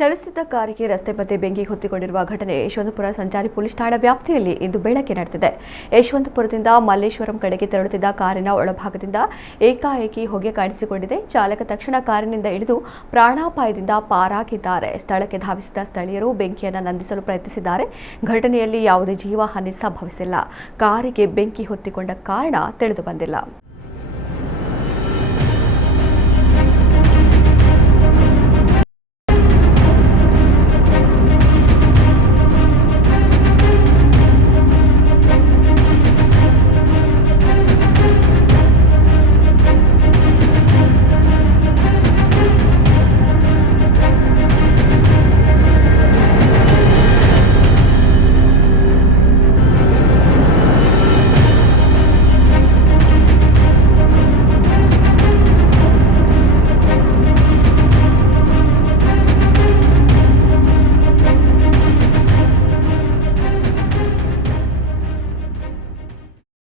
ಚಲಿಸುತ್ತಿದ್ದ ಕಾರಿಗೆ ರಸ್ತೆ ಮಧ್ಯೆ ಬೆಂಕಿ ಹೊತ್ತಿಕೊಂಡಿರುವ ಘಟನೆ ಯಶವಂತಪುರ ಸಂಚಾರಿ ಪೊಲೀಸ್ ಠಾಣಾ ವ್ಯಾಪ್ತಿಯಲ್ಲಿ ಇಂದು ಬೆಳಗ್ಗೆ ನಡೆದಿದೆ. ಯಶವಂತಪುರದಿಂದ ಮಲ್ಲೇಶ್ವರಂ ಕಡೆಗೆ ತೆರಳುತ್ತಿದ್ದ ಕಾರಿನ ಒಳಭಾಗದಿಂದ ಏಕಾಏಕಿ ಹೊಗೆ ಕಾಣಿಸಿಕೊಂಡಿದೆ. ಚಾಲಕ ತಕ್ಷಣ ಕಾರಿನಿಂದ ಇಳಿದು ಪ್ರಾಣಾಪಾಯದಿಂದ ಪಾರಾಗಿದ್ದಾರೆ. ಸ್ಥಳಕ್ಕೆ ಧಾವಿಸಿದ ಸ್ಥಳೀಯರು ಬೆಂಕಿಯನ್ನು ನಂದಿಸಲು ಪ್ರಯತ್ನಿಸಿದ್ದಾರೆ. ಘಟನೆಯಲ್ಲಿ ಯಾವುದೇ ಜೀವಹಾನಿ ಸಂಭವಿಸಿಲ್ಲ. ಕಾರಿಗೆ ಬೆಂಕಿ ಹೊತ್ತಿಕೊಂಡ ಕಾರಣ ತಿಳಿದು ಬಂದಿಲ್ಲ.